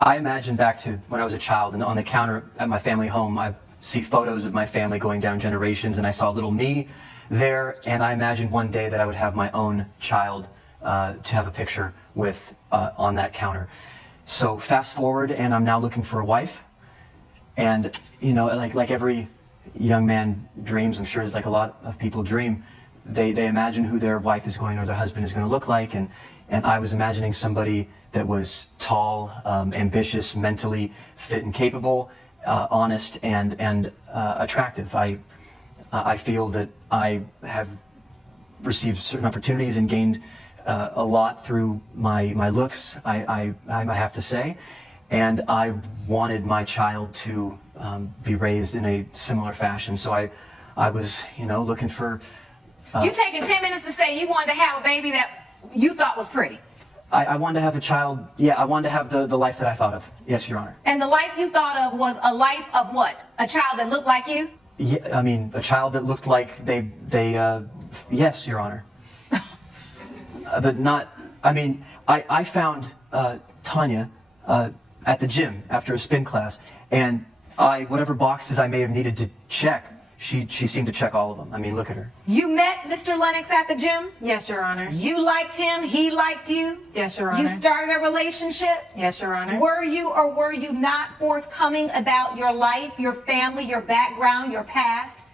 I imagine back to when I was a child, and on the counter at my family home, I see photos of my family going down generations, and I saw little me there, and I imagined one day that I would have my own child to have a picture with on that counter. So fast forward, and I'm now looking for a wife, and you know, like every young man dreams, I'm sure it's like a lot of people dream, they imagine who their wife is going or their husband is going to look like, and I was imagining somebody that was tall, ambitious, mentally fit and capable, honest and attractive. I feel that I have received certain opportunities and gained a lot through my looks, I have to say, and I wanted my child to be raised in a similar fashion. So I was, you know, looking for. You taking 10 minutes to say you wanted to have a baby that you thought was pretty. I wanted to have a child. Yeah, I wanted to have the life that I thought of. Yes, Your Honor. And the life you thought of was a life of what? A child that looked like you? Yeah, I mean, a child that looked like they yes, Your Honor. But not, I mean, I found Tanya at the gym after a spin class, and whatever boxes I may have needed to check, she seemed to check all of them. I mean, look at her. You met Mr. Lennox at the gym? Yes, Your Honor. You liked him, he liked you? Yes, Your Honor. You started a relationship? Yes, Your Honor. Were you or were you not forthcoming about your life, your family, your background, your past?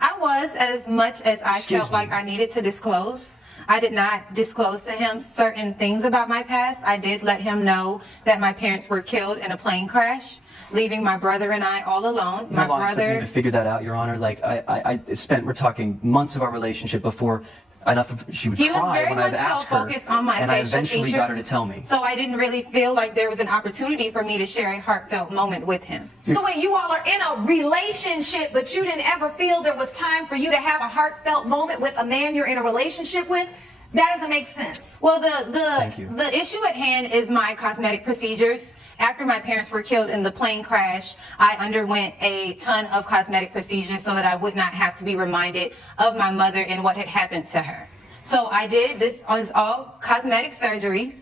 I was, as much as I felt like I needed to disclose. I did not disclose to him certain things about my past. I did let him know that my parents were killed in a plane crash, leaving my brother and I all alone. My brother. Took me to figure that out, Your Honor. Like I spent, we're talking months of our relationship before enough of she would cry when I'd ask her, and I eventually got her to tell me. So I didn't really feel like there was an opportunity for me to share a heartfelt moment with him. So wait, you all are in a relationship, but you didn't ever feel there was time for you to have a heartfelt moment with a man you're in a relationship with? That doesn't make sense. Well, the issue at hand is my cosmetic procedures. After my parents were killed in the plane crash, I underwent a ton of cosmetic procedures so that I would not have to be reminded of my mother and what had happened to her. So I did, this was all cosmetic surgeries.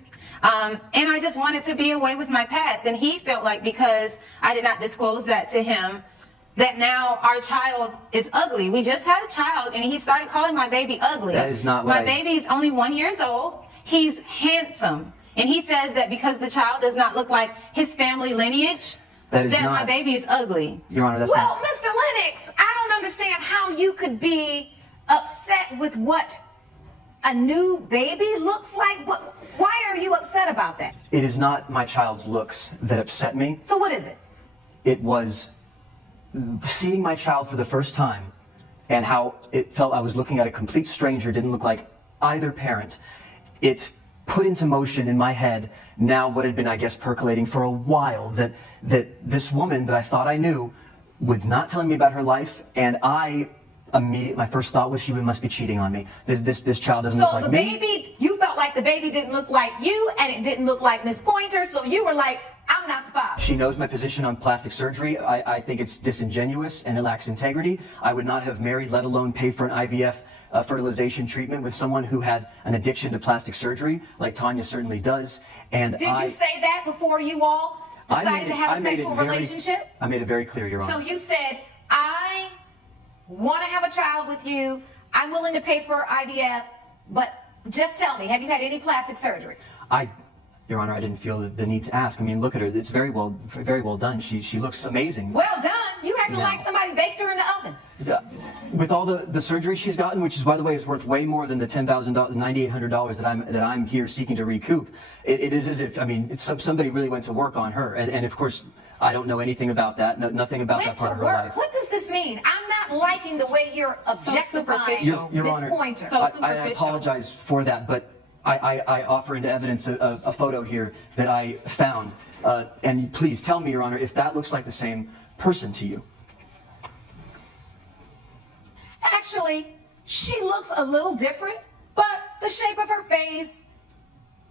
And I just wanted to be away with my past. And he felt like because I did not disclose that to him, that now our child is ugly. We just had a child and he started calling my baby ugly. That is not what my baby is only 1 year old. He's handsome. And he says that because the child does not look like his family lineage, that my baby is ugly. Your Honor, that's well, Mr. Lennox, I don't understand how you could be upset with what a new baby looks like. Why are you upset about that? It is not my child's looks that upset me. So what is it? It was seeing my child for the first time and how it felt I was looking at a complete stranger, didn't look like either parent. It put into motion in my head now what had been, I guess, percolating for a while, that this woman that I thought I knew was not telling me about her life, and my first thought was she must be cheating on me. This child doesn't look like me. So the baby, you felt like the baby didn't look like you, and it didn't look like Miss Pointer, so you were like, I'm not the father. She knows my position on plastic surgery. I think it's disingenuous and it lacks integrity. I would not have married, let alone pay for an IVF fertilization treatment with someone who had an addiction to plastic surgery, like Tanya certainly does. And did you say that before you all decided to have a sexual relationship? I made it very clear, Your Honor. So you said, I want to have a child with you. I'm willing to pay for IVF, but just tell me, have you had any plastic surgery? Your Honor, I didn't feel the need to ask. I mean, look at her. It's very well done. She looks amazing. Well done. You acting like somebody baked her in the oven. With all the surgery she's gotten, which is, by the way, is worth way more than the $10,000, $9,800 that I'm here seeking to recoup. It is as if, I mean, somebody really went to work on her, and of course, I don't know anything about that. Nothing about that part of her life. What does this mean? I'm not liking the way you're objectifying Miss Pointer. I apologize for that, but I offer into evidence a photo here that I found. And please tell me, Your Honor, if that looks like the same person to you. Actually, she looks a little different, but the shape of her face,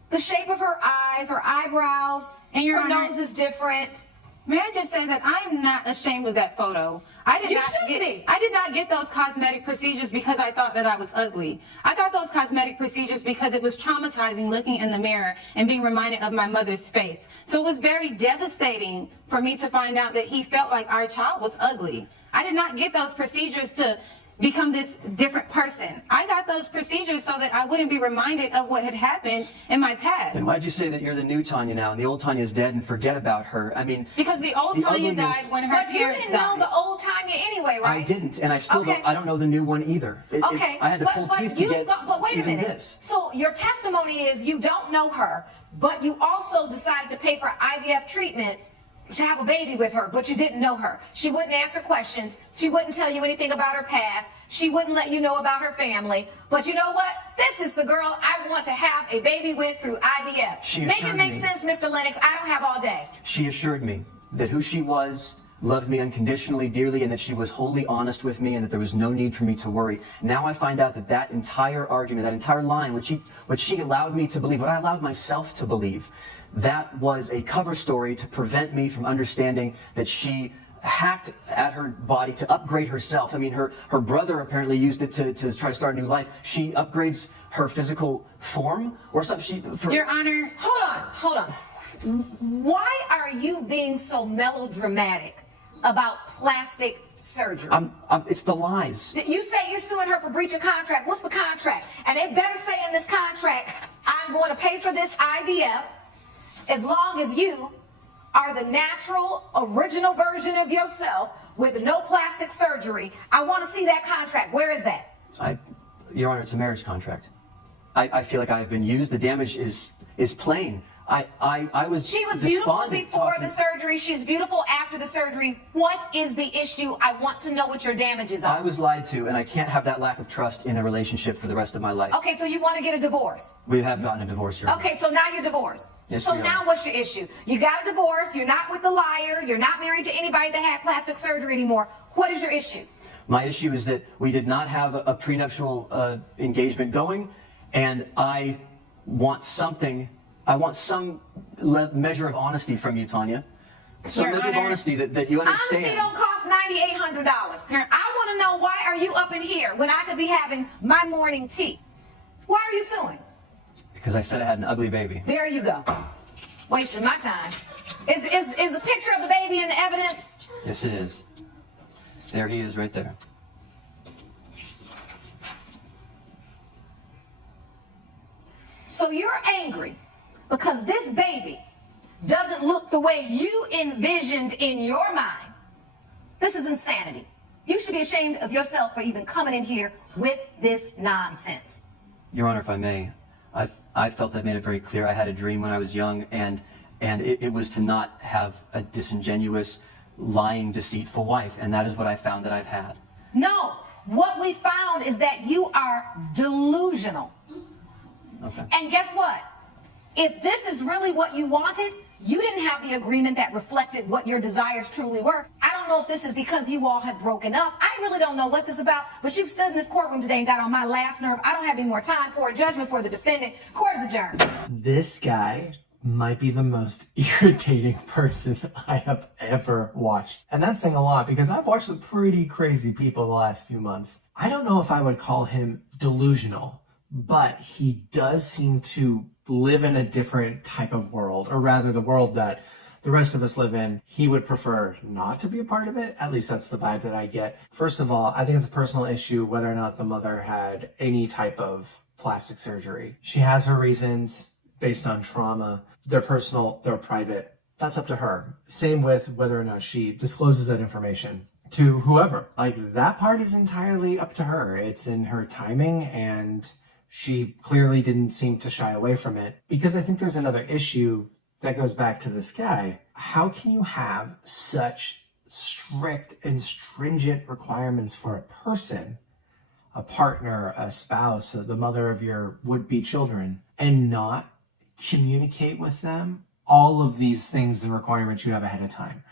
the shape of her eyes, her eyebrows, and her nose is different. May I just say that I'm not ashamed of that photo. I did You not shouldn't get, be. I did not get those cosmetic procedures because I thought that I was ugly. I got those cosmetic procedures because it was traumatizing looking in the mirror and being reminded of my mother's face. So it was very devastating for me to find out that he felt like our child was ugly. I did not get those procedures to become this different person. I got those procedures so that I wouldn't be reminded of what had happened in my past. Then why'd you say that you're the new Tanya now and the old Tanya's dead and forget about her? I mean, Because the old the Tanya ugliness- died when her But you parents didn't died. know the old Tanya anyway, right? I didn't, and I still Okay. don't. I don't know the new one either. Okay, I had to pull teeth to get but wait a even minute. this. So your testimony is you don't know her, but you also decided to pay for IVF treatments to have a baby with her, but you didn't know her. She wouldn't answer questions. She wouldn't tell you anything about her past. She wouldn't let you know about her family. But you know what? This is the girl I want to have a baby with through IVF. She Make it assured make me. sense, Mr. Lennox. I don't have all day. She assured me that who she was loved me unconditionally, dearly, and that she was wholly honest with me and that there was no need for me to worry. Now I find out that that entire argument, that entire line, which she allowed me to believe, what I allowed myself to believe, that was a cover story to prevent me from understanding that she hacked at her body to upgrade herself. I mean, her brother apparently used it to try to start a new life. She upgrades her physical form or something. Your Honor, Hold on. Why are you being so melodramatic about plastic surgery? It's the lies. You say you're suing her for breach of contract. What's the contract? And they better say in this contract, I'm going to pay for this IVF as long as you are the natural, original version of yourself with no plastic surgery. I want to see that contract. Where is that? Your Honor, it's a marriage contract. I feel like I've been used. The damage is plain. I was She was beautiful despondent before talking- the surgery. She's beautiful after the surgery. What is the issue? I want to know what your damages I are. was lied to, and I can't have that lack of trust in a relationship for the rest of my life. Okay, so you want to get a divorce. We have gotten a divorce, Your Honor. Okay, so now you're divorced. Yes, so we are. now what's your issue? You got a divorce, you're not with the liar, you're not married to anybody that had plastic surgery anymore. What is your issue? My issue is that we did not have a prenuptial engagement going, and I want something. I want some measure of honesty from you, Tanya. Some Your measure of Honor, honesty that you understand. Honesty don't cost $9,800. I want to know, why are you up in here when I could be having my morning tea? Why are you suing? Because I said I had an ugly baby. There you go. Wasting my time. Is a picture of the baby in the evidence? Yes, it is. There he is right there. So you're angry because this baby doesn't look the way you envisioned in your mind. This is insanity. You should be ashamed of yourself for even coming in here with this nonsense. Your Honor, if I may, I felt I made it very clear. I had a dream when I was young, and it was to not have a disingenuous, lying, deceitful wife, and that is what I found that I've had. No, what we found is that you are delusional. Okay. And guess what? If this is really what you wanted, you didn't have the agreement that reflected what your desires truly were. I don't know if this is because you all have broken up. I really don't know what this is about, but you've stood in this courtroom today and got on my last nerve. I don't have any more time for a judgment for the defendant. Court is adjourned. This guy might be the most irritating person I have ever watched. And that's saying a lot because I've watched some pretty crazy people the last few months. I don't know if I would call him delusional, but he does seem to live in a different type of world, or rather the world that the rest of us live in. He would prefer not to be a part of it. At least that's the vibe that I get. First of all, I think it's a personal issue whether or not the mother had any type of plastic surgery. She has her reasons based on trauma. They're personal, they're private. That's up to her. Same with whether or not she discloses that information to whoever. Like, that part is entirely up to her. It's in her timing, and she clearly didn't seem to shy away from it. Because I think there's another issue that goes back to this guy. How can you have such strict and stringent requirements for a person, a partner, a spouse, the mother of your would-be children, and not communicate with them all of these things and requirements you have ahead of time?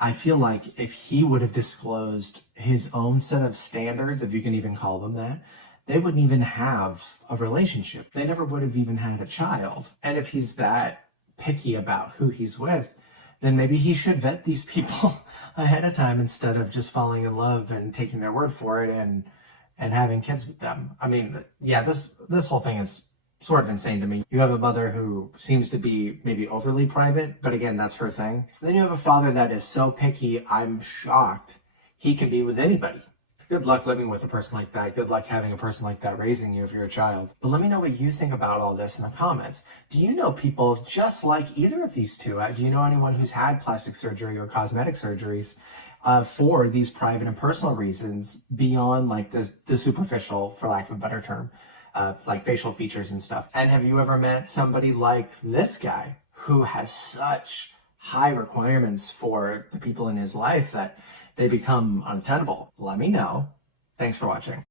I feel like if he would have disclosed his own set of standards, if you can even call them that, they wouldn't even have a relationship. They never would have even had a child. And if he's that picky about who he's with, then maybe he should vet these people ahead of time instead of just falling in love and taking their word for it and having kids with them. I mean, yeah, this whole thing is sort of insane to me. You have a mother who seems to be maybe overly private, but again, that's her thing. Then you have a father that is so picky, I'm shocked he can be with anybody. Good luck living with a person like that. Good luck having a person like that raising you if you're a child. But let me know what you think about all this in the comments. Do you know people just like either of these two? Do you know anyone who's had plastic surgery or cosmetic surgeries for these private and personal reasons beyond like the superficial, for lack of a better term, like facial features and stuff? And have you ever met somebody like this guy who has such high requirements for the people in his life that they become untenable? Let me know. Thanks for watching.